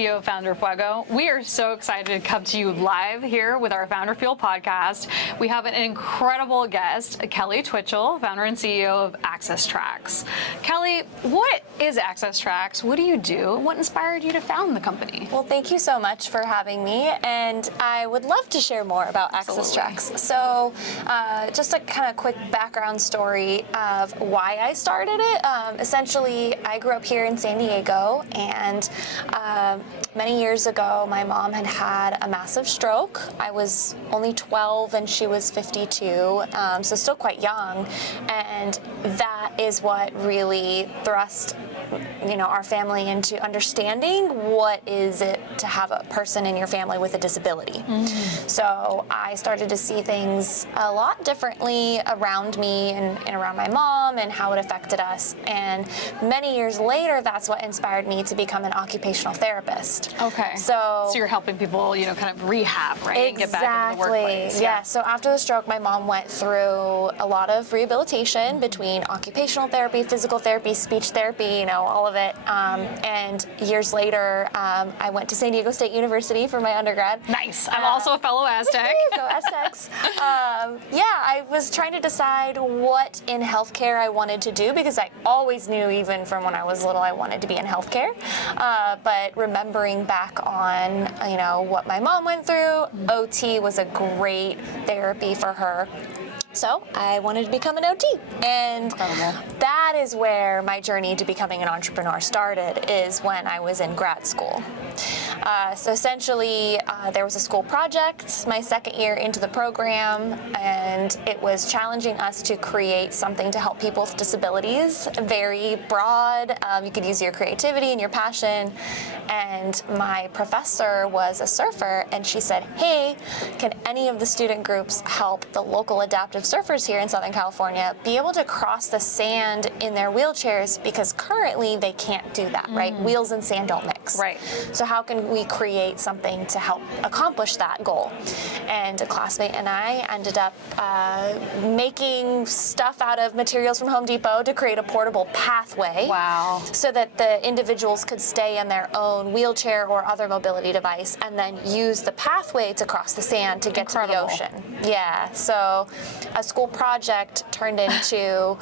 CEO of FounderFuego. We are so excited to come to you live here with our FounderFuego Podcast. We have an incredible guest, Kelly Twichel, founder and CEO of Access Trax. Kelly, what is Access Trax? What do you do? What inspired you to found the company? Well, thank you so much for having me, and I would love to share more about Access Trax. So, just a kind of quick background story of why I started it. Essentially, I grew up here in San Diego, and many years ago, my mom had a massive stroke. I was only 12 and she was 52, so still quite young. And that is what really thrust, our family into understanding what is it to have a person in your family with a disability. Mm-hmm. So I started to see things a lot differently around me and around my mom and how it affected us. And many years later, that's what inspired me to become an occupational therapist. Okay. So you're helping people, kind of rehab, right? Exactly. And get back into the workplace. Yeah. So after the stroke, my mom went through a lot of rehabilitation between occupational therapy, physical therapy, speech therapy, all of it. And years later, I went to San Diego State University for my undergrad. Nice. I'm also a fellow Aztec. Go Aztecs. I was trying to decide what in healthcare I wanted to do, because I always knew, even from when I was little, I wanted to be in healthcare. But remembering back on, what my mom went through, OT was a great therapy for her. So I wanted to become an OT, and that is where my journey to becoming an entrepreneur started, is when I was in grad school. So essentially, there was a school project my second year into the program, and it was challenging us to create something to help people with disabilities. Very broad. You could use your creativity and your passion. And my professor was a surfer, and she said, "Hey, can any of the student groups help the local adaptive surfers here in Southern California be able to cross the sand in their wheelchairs, because currently they can't do that, right? Wheels and sand don't mix. Right. So how can we create something to help accomplish that goal?" And a classmate and I ended up making stuff out of materials from Home Depot to create a portable pathway. Wow. So that the individuals could stay in their own wheelchair or other mobility device, and then use the pathway to cross the sand to get to the ocean. Yeah, so a school project turned into,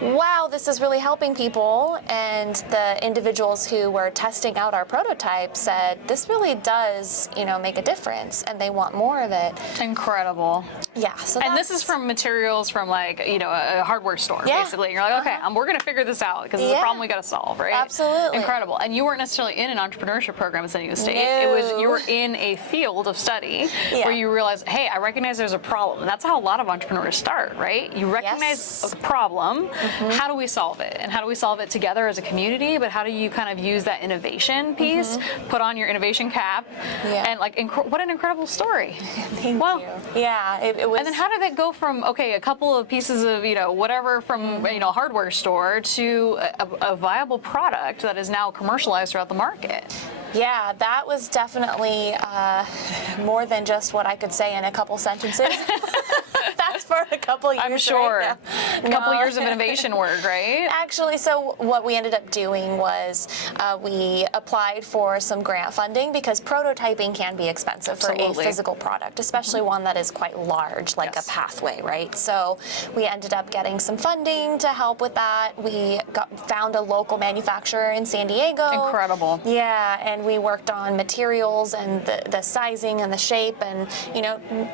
wow, this is really helping people. And the individuals who were testing out our prototype said, this really does, make a difference, and they want more of it. Incredible. Yeah. So and this is from materials from a hardware store, basically. And you're like, okay, we're going to figure this out, because it's a problem we got to solve, right? Absolutely. Incredible. And you weren't necessarily in an entrepreneurship program at San Diego State. No. You were in a field of study where you realize, hey, I recognize there's a problem. And that's how a lot of entrepreneurs start, right? You recognize a problem. How do we solve it? And how do we solve it together as a community? But how do you kind of use that innovation piece, put on your innovation cap, and what an incredible story. Thank you. Yeah, it was. And then how did that go from, a couple of pieces of, whatever from, a hardware store to a viable product that is now commercialized throughout the market? Yeah, that was definitely more than just what I could say in a couple sentences. That's for a couple years. I'm sure. Right? A couple years of innovation work, right? Actually, so what we ended up doing was we applied for some grant funding, because prototyping can be expensive for a physical product, especially one that is quite large, like a pathway, right? So we ended up getting some funding to help with that. We found a local manufacturer in San Diego. Incredible. Yeah, and we worked on materials and the sizing and the shape, and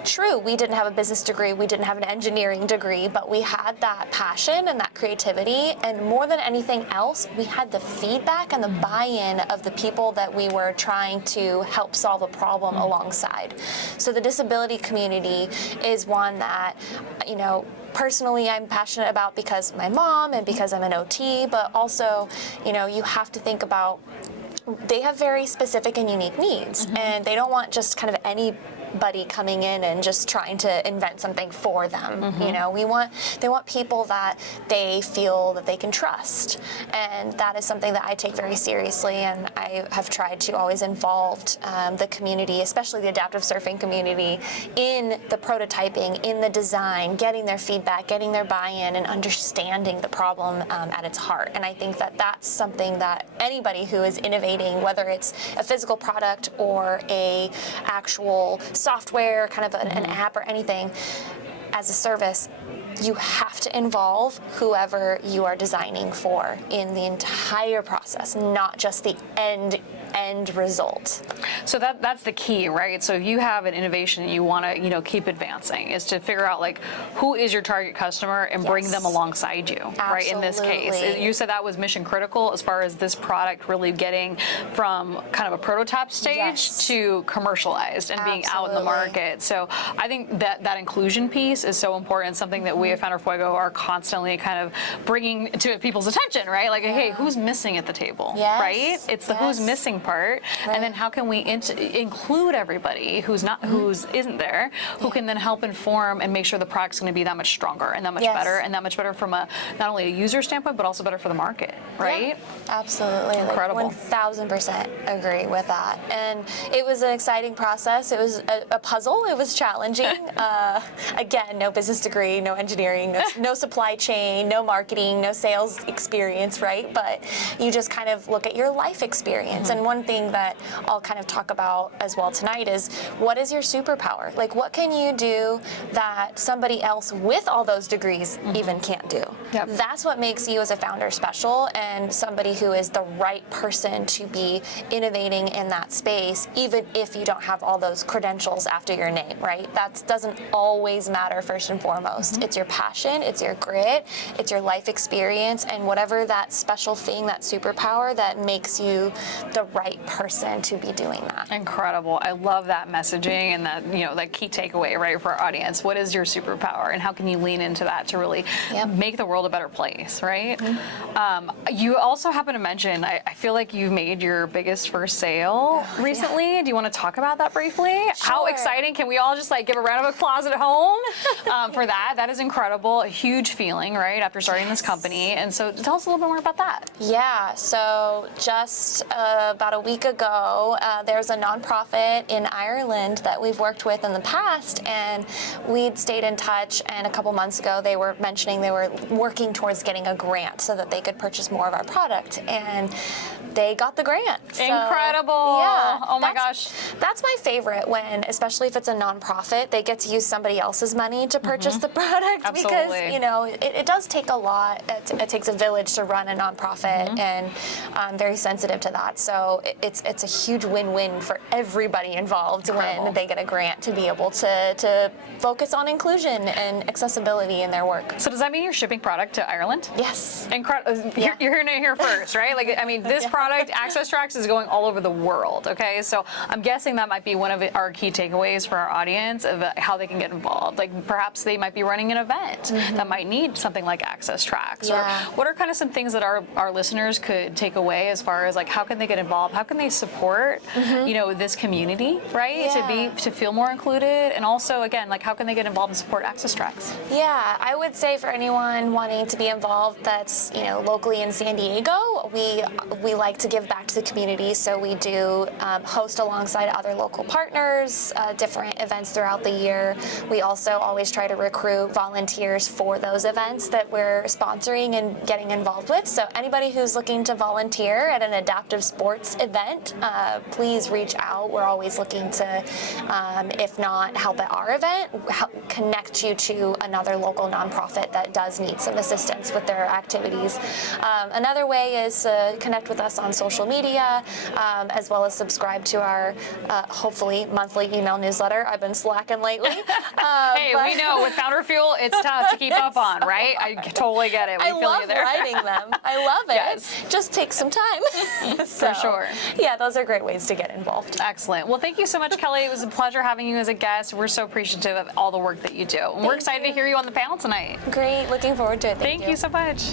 true, we didn't have a business degree, we didn't have an engineering degree, but we had that passion and that creativity, and more than anything else, we had the feedback and the buy-in of the people that we were trying to help solve a problem alongside. So the disability community is one that, personally I'm passionate about, because my mom and because I'm an OT, but also, you have to think about, they have very specific and unique needs, and they don't want just kind of any somebody coming in and just trying to invent something for them. You know, they want people that they feel that they can trust, and that is something that I take very seriously, and I have tried to always involve the community, especially the adaptive surfing community, in the prototyping, in the design, getting their feedback, getting their buy-in, and understanding the problem at its heart. And I think that that's something that anybody who is innovating, whether it's a physical product or a actual software, kind of an app or anything, as a service, you have to involve whoever you are designing for in the entire process, not just the end result. So that's the key, right? So if you have an innovation you want to, keep advancing, is to figure out like who is your target customer and bring them alongside you, right? In this case, you said that was mission critical as far as this product really getting from kind of a prototype stage to commercialized and being out in the market. So I think that inclusion piece is so important, something that we at FounderFuego are constantly kind of bringing to people's attention, right? Like, hey, who's missing at the table, right? It's the who's missing part, and then how can we include everybody who isn't there, who can then help inform and make sure the product's going to be that much stronger and that much better, and that much better from not only a user standpoint but also better for the market, right? Absolutely. Incredible. Like 1000% agree with that. And it was an exciting process. It was a puzzle. It was challenging. Again, no business degree, no engineering, no supply chain, no marketing, no sales experience, right? But you just kind of look at your life experience. And one thing that I'll kind of talk about as well tonight is, what is your superpower? Like, what can you do that somebody else with all those degrees even can't do? That's what makes you as a founder special, and somebody who is the right person to be innovating in that space, even if you don't have all those credentials after your name, right? That doesn't always matter first and foremost. It's your passion, it's your grit, it's your life experience, and whatever that special thing, that superpower that makes you the right person to be doing that. Incredible. I love that messaging and that, that key takeaway, right, for our audience. What is your superpower and how can you lean into that to really make the world a better place, right? You also happen to mention, I feel like you've made your biggest first sale recently. Do you want to talk about that briefly? Sure. How exciting. Can we all just give a round of applause at home for that? That is incredible. A huge feeling, right, after starting this company. And so tell us a little bit more about that. Yeah, so just about a week ago, there's a nonprofit in Ireland that we've worked with in the past, and we'd stayed in touch, and a couple months ago they were mentioning they were working towards getting a grant so that they could purchase more of our product, and they got the grant. So, incredible. Yeah. Oh my gosh. That's my favorite, when, especially if it's a nonprofit, they get to use somebody else's money to purchase the product. Absolutely. Because, it does take a lot. It takes a village to run a nonprofit, and I'm very sensitive to that. So it's a huge win-win for everybody involved. Incredible. When they get a grant to be able to focus on inclusion and accessibility in their work. So does that mean you're shipping product to Ireland? Yes. Incredible. You're hearing it here first, right? This product, Access Trax, is going all over the world, okay? So I'm guessing that might be one of our key takeaways for our audience of how they can get involved. Perhaps they might be running an event that might need something like Access Trax. Or what are kind of some things that our listeners could take away as far as how can they get involved? How can they support, this community, right? To feel more included, and also, again, how can they get involved and support Access Trax? Yeah, I would say for anyone wanting to be involved that's, locally in San Diego, we like to give back to the community, so we do host alongside other local partners, different events throughout the year. We also always try to recruit volunteers for those events that we're sponsoring and getting involved with. So anybody who's looking to volunteer at an adaptive sports event, please reach out. We're always looking to, if not help at our event, connect you to another local nonprofit that does need some assistance with their activities. Another way is to connect with us on social media, as well as subscribe to our hopefully monthly email newsletter. I've been slacking lately. Hey, we know with Founder Fuel, it's tough to keep up on, right? I totally get it. We feel you there. I love writing them. I love it. Yes. Just takes some time. For sure. Yeah, those are great ways to get involved. Excellent. Well, thank you so much, Kelly. It was a pleasure having you as a guest. We're so appreciative of all the work that you do. And we're excited to hear you on the panel tonight. Great. Looking forward to it. Thank you so much.